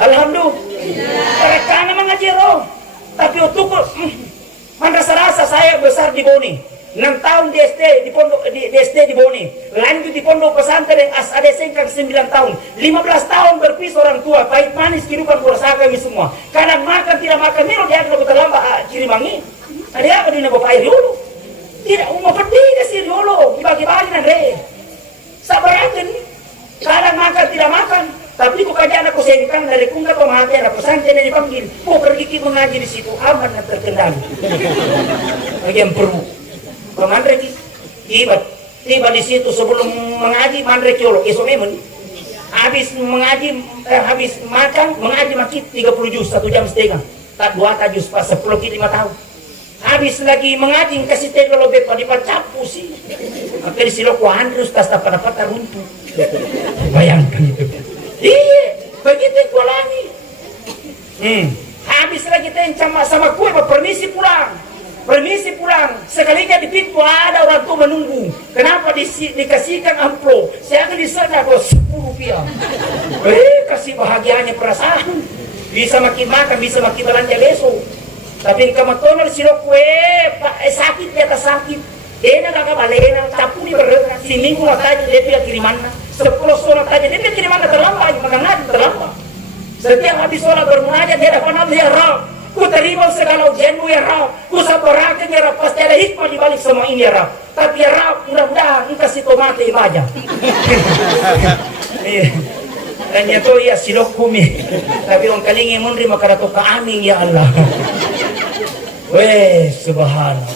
Alhamdulillah. Karena mengaji roh. Tapi untuk rasa saya besar di Boni. 6 tahun di SD di pondok di SD di Boni, lanjut di pondok pesantren ada sengkang 9 tahun, 15 tahun berpisah orang tua, pahit manis kehidupan keluarga kami semua. Kadang makan tidak makan, melo dia kalau terlambat ciri mangi. Ada apa di bapak air dulu? Tidak mau pergi ke sini dulu, dibagi-bagi nanti. Sabar aja nih. Kadang makan tidak makan, Tapi itu kerjaan aku sengkang dari kung kau mengaji anak pesantren yang dipanggil. Kau pergi mengaji di situ aman dan terkendali. Bagian perlu. Pemandre tiba di situ sebelum mengaji mandre colok esok memang. Habis mengaji, habis makan mengaji makit 30 juz 1 jam setengah. Tak 2 juz pas 10 kali 5 tahun. Habis lagi mengaji kasih teh kalau bepa dipacapu sih. Maka di silo ku Andrews tas dapat runtuh. Bayangkan itu. Iya, begitu gua lagi. Habis lagi tencam sama kue, permisi pulang. Permisi pulang. Sekalinya di pintu ada orang tua menunggu. Kenapa dikasihkan amplop? Saya akan disana kalau 10 rupiah. Kasih bahagianya perasaan. Bisa makin makan, bisa makin belanja besok. Tapi kamatono silo kue, sakit di atas sakit. Dia nak balena, capu di bergerak. Si minggu nak tanya dia tidak kiriman. 10 sholat aja dia kiriman terlambat, mengenai terlambat. Setiap habis sholat bermunajat dia dapat nama ya Rabb. Ku terima segala ujianmu ya Rabb. Ku sabarkan ya Rabb. Pasti ada hikmah di balik semua ini ya Rabb. Tapi ya Rabb, mudah-mudahan engkau kasih tomat ibadah. Dan itu ya silok kumi. Tapi orang kalingi mundri makarato ka amin ya Allah. Weh, subhanallah.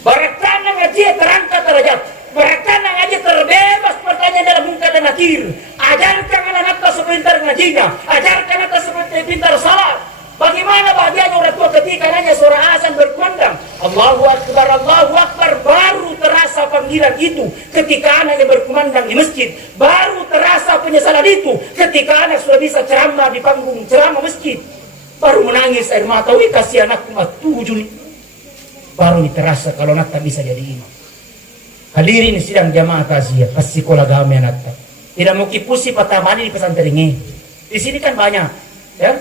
Barakana ngaji terangkat derajat. Barakana ngaji terbebas pertanyaan dalam muka dan nakir. Ajarkan anak-anak sepintar ngajinya. Ajarkan anak sepintar salat. Bagaimana bahagianya orang tua ketika nanya suara azan berkumandang. Allahu Akbar, baru terasa panggilan itu ketika anak yang berkumandang di masjid. Baru terasa penyesalan itu ketika anak sudah bisa ceramah di panggung ceramah masjid. Baru menangis air mata, wih kasih anakku 7 nih. Baru terasa kalau anak tak bisa jadi imam. Hadirin sidang jamaah takziah, sekolah agama anak. Tidak mau kipusi patamani di pesantren ini. Di sini kan banyak, ya.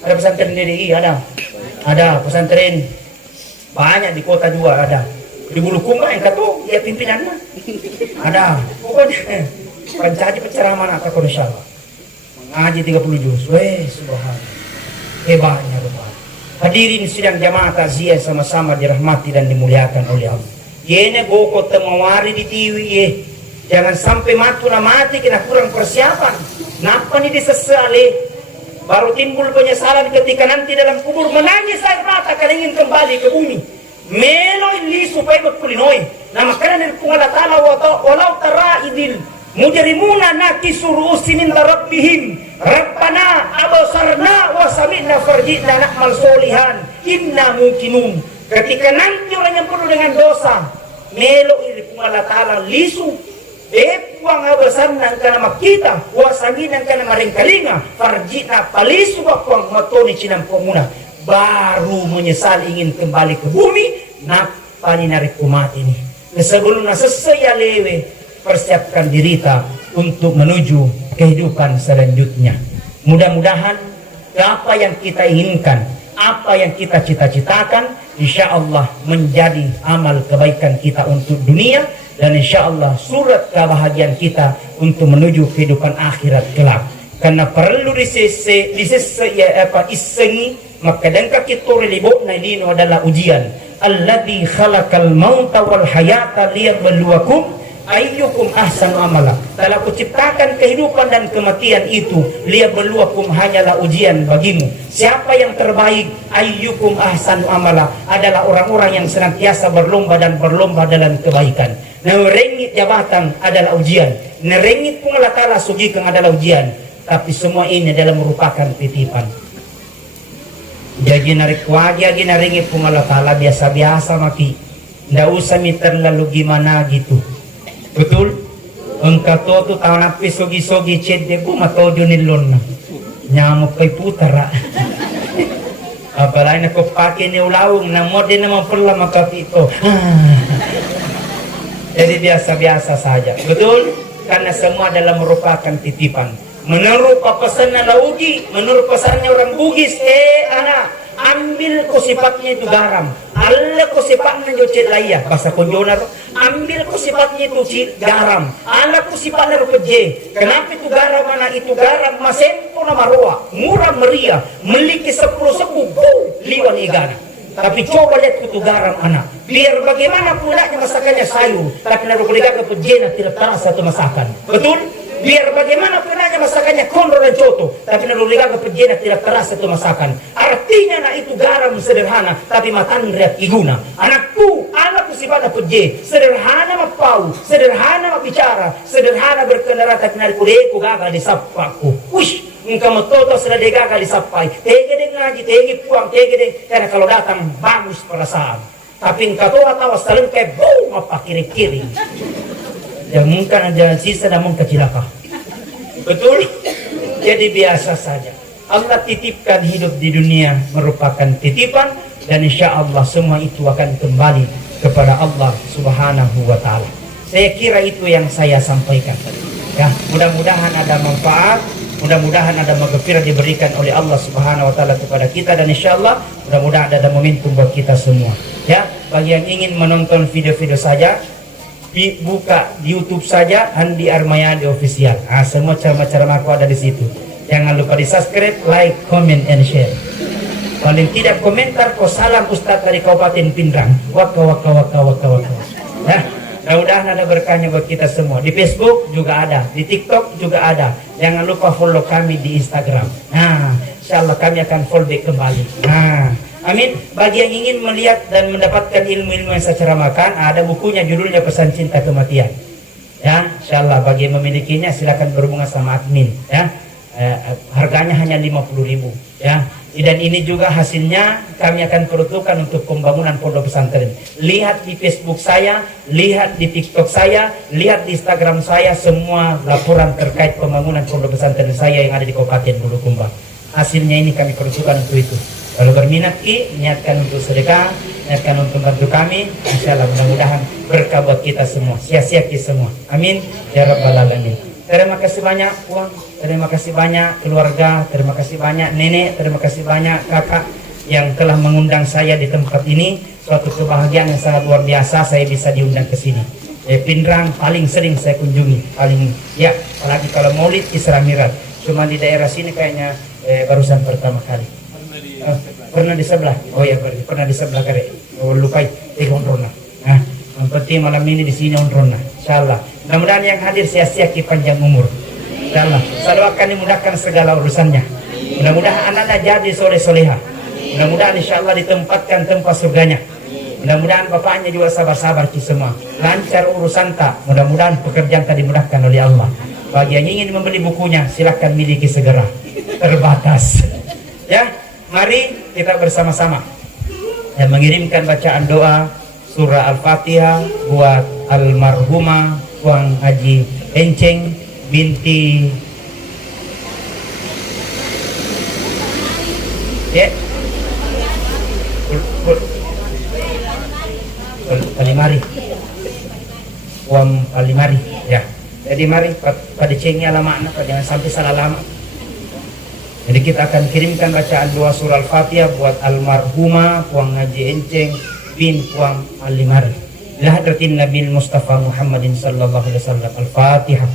Ada pesantren DDI, ada pesantren banyak di kota juga ada. Di Bulukumba yang kata ya pimpinannya ada. Pokoknya pencaji penceramah anak kau insyaallah. Mengaji 30 juz. Weh, subhanallah. Hebatnya Bapak. Hadirin sidang jamaah takziah sama-sama dirahmati dan dimuliakan oleh Allah. Yene goko temawari di tiwi ye. Jangan sampai mati kena kurang persiapan. Napa nih disesali? Baru timbul penyesalan ketika nanti dalam kubur menangis air mata karena ingin kembali ke bumi. Meloy li supaya berkulinoi. Nama karena Allah Ta'ala walau tara idil mujrimuna nakisu ru'usin inda rabbihim Rabbana abasarna wa sami'na farji'na na'mal solihan inna mukinun. Ketika nanti orang yang penuh dengan dosa meloy li Allah Ta'ala lisu puang abasan nang kana makita wasangin nang kana maringkalinga farjina palisu puang matoni cinam komuna baru menyesal ingin kembali ke bumi napa ni narik umat ini sebelum nasesaya lewe persiapkan dirita untuk menuju kehidupan selanjutnya. Mudah-mudahan apa yang kita inginkan, apa yang kita cita-citakan insya Allah menjadi amal kebaikan kita untuk dunia. Dan insya Allah surat kebahagiaan kita untuk menuju kehidupan akhirat kelak. Karena perlu isengi maka dengka kita relibok na ini adalah ujian. Alladzi khalaqal mauta wal hayata liyabluwakum ayyukum ahsanu amala. Telah kuciptakan kehidupan dan kematian itu liyabluwakum hanyalah ujian bagimu. Siapa yang terbaik? Ayyukum ahsanu amala adalah orang-orang yang senantiasa berlomba dalam kebaikan. Nerengit jabatan adalah ujian. Nerengit pun Allah Ta'ala sugikan adalah ujian. Tapi semua ini adalah merupakan titipan. Jadi narik wagi lagi nerengit pun Allah Ta'ala biasa-biasa mati. Nggak usah terlalu gimana gitu. Betul? Engkau tu tahu napi sogi-sogi cede bu matojo nilon na. Nyamuk kay putara. Apalagi nak pakai ni ulawang na mo din naman pula makapito. Jadi biasa-biasa saja. Betul? Karena semua adalah merupakan titipan. Menurut pesan laugi, menurut pesannya orang Bugis, anak, ambil ko sifatnya itu garam. Allah ko sifatnya itu cilaya. Bahasa konjonar, ambil ko sifatnya itu garam. Allah ko sifatnya itu peje. Kenapa itu garam? Mana itu garam? Masempo na marua, murah meriah, memiliki 10 liwan igana. Tapi coba lihat itu garam anak. Biar bagaimana pulanya masakannya sayur, tapi naruh kuliah ke pejena tidak terasa satu masakan. Betul? Biar bagaimanapun aja masakannya kondro dan coto, tapi naruligaga pejena tidak terasa itu masakan. Artinya nah itu garam sederhana, tapi matan riat iguna. Anakku si pada peje, sederhana mapau, sederhana mabicara, sederhana berkendara, tapi nari kudeku gagal disapaku. Wish, engkau matoto sudah gagal disapai. Tege deh ngaji, tege puang, tege deh, karena kalau datang bagus perasaan. Tapi engkau tahu saling kayak boom apa kiri-kiri. Yang mungkin ada sisa namun kecilaka. Betul? Jadi biasa saja. Allah titipkan hidup di dunia merupakan titipan, dan insya Allah semua itu akan kembali kepada Allah Subhanahu wa Ta'ala. Saya kira itu yang saya sampaikan. Ya, mudah-mudahan ada manfaat, mudah-mudahan ada maghfirah diberikan oleh Allah Subhanahu wa Ta'ala kepada kita, dan insya Allah mudah-mudahan ada momentum buat kita semua. Ya, bagi yang ingin menonton video-video saja, buka di YouTube saja Andi Armayadi Official. Semua cara-cara aku ada di situ. Jangan lupa di subscribe, like, comment, and share. Paling tidak komentar kok salam Ustadz dari Kabupaten Pindrang. Waka. Ya, mudah-mudahan ada berkahnya buat kita semua. Di Facebook juga ada, di TikTok juga ada. Jangan lupa follow kami di Instagram. Nah, insya Allah kami akan follow back kembali. Nah, amin. Bagi yang ingin melihat dan mendapatkan ilmu-ilmu yang saya ceramahkan, ada bukunya judulnya Pesan Cinta Kematian. Ya, insyaallah bagi yang memilikinya silakan berhubungan sama admin. Ya, harganya hanya 50.000. Ya, dan ini juga hasilnya kami akan peruntukkan untuk pembangunan pondok pesantren. Lihat di Facebook saya, lihat di TikTok saya, lihat di Instagram saya, semua laporan terkait pembangunan pondok pesantren saya yang ada di Kabupaten Bulukumba. Hasilnya ini kami peruntukkan untuk itu. Kalau berminat niatkan untuk sedekah, niatkan untuk bantu kami, insyaallah mudah-mudahan berkah buat kita semua, sia-sia kita semua. Amin ya rabbal alamin. Terima kasih banyak Puan, terima kasih banyak keluarga, terima kasih banyak nenek, terima kasih banyak kakak yang telah mengundang saya di tempat ini. Suatu kebahagiaan yang sangat luar biasa saya bisa diundang ke sini. Pindrang paling sering saya kunjungi, paling ya, apalagi kalau Maulid Isra Miraj. Cuma di daerah sini kayaknya barusan pertama kali. Pernah di sebelah. Oh ya, pernah di sebelah kare. Oh, lupai onrona. Nah, yang penting malam ini di sini onrona. Insyaallah. Mudah-mudahan yang hadir sia-sia panjang umur. Insyaallah. Selalu akan dimudahkan segala urusannya. Mudah-mudahan anak-anak jadi soleh-soleha. Mudah-mudahan insyaallah ditempatkan tempat surganya. Mudah-mudahan bapaknya juga sabar-sabar semua. Lancar urusan tak. Mudah-mudahan pekerjaan tak dimudahkan oleh Allah. Bagi yang ingin membeli bukunya, silakan miliki segera. Terbatas. Ya, mari kita bersama-sama dan mengirimkan bacaan doa surah Al-Fatihah buat almarhumah Puang Haji Enceng binti Palimari, Puang Palimari ya. Jadi mari pada cengnya lama anak, jangan sampai salah lama. Jadi kita akan kirimkan bacaan doa surah Al-Fatihah buat almarhumah Puang Haji Enceng bin Puang Palimari. Lahadatin Nabi Mustafa Muhammadin sallallahu alaihi wasallam. Al-Fatihah.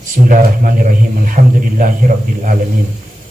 Bismillahirrahmanirrahim. Alhamdulillahi rabbil alamin.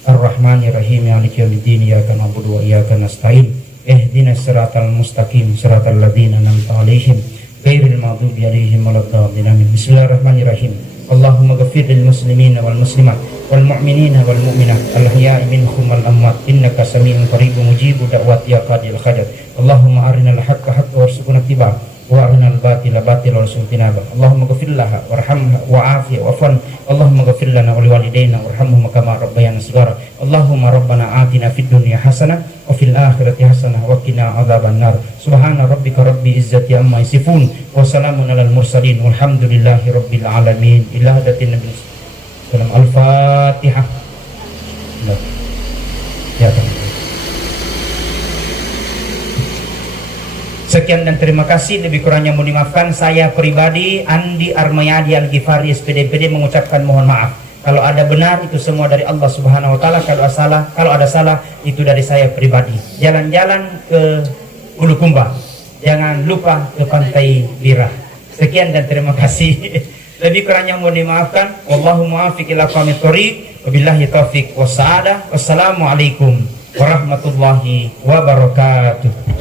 Ar-Rahmanirrahim. Maliki yaumiddin. Iyyaka na'budu wa iyyaka nasta'in. Ihdinas siratal mustaqim. Siratal ladzina an'amta 'alaihim ghairil maghdubi 'alaihim waladdallin. Amin. Bismillahirrahmanirrahim. Allahumma ghafir lil muslimina wal muslimat wal mu'minina wal mu'minat al ahya'i minhum wal amwat innaka sami'un qaribun mujibud da'wat ya qadil hajat. Allahumma arinal haqqa haqqan warzuqna ittiba'ah wa arinal batila batila warzuqna ijtinabah. Allahumma ghafir laha warhamha wa'afiha wa'fan. Allahumma ghafir lana wa liwalidayna warhamhum kama rabbayana shighara. Allahumma rabbana atina fid dunya hasanah wa fil akhirati hasanah wa qina adzabannar. Subhana rabbika rabbil izzati amma yasifun wa salamun alal mursalin walhamdulillahi rabbil alamin. Ila hadatin nabi sallam. Al-Fatihah. Ya, sekian dan terima kasih. Lebih kurangnya mohon dimaafkan. Saya pribadi Andi Armayadi Al-Ghifari SPDPD mengucapkan mohon maaf. Kalau ada benar itu semua dari Allah Subhanahu wa taala, kalau ada salah itu dari saya pribadi. Jalan-jalan ke Bulukumba, jangan lupa ke Pantai Birah. Sekian dan terima kasih. Lebih kurangnya mohon dimaafkan. Wallahu muwaffiq ila aqwamit thoriq. Wabillahi taufiq wassa'adah. Wassalamualaikum warahmatullahi wabarakatuh.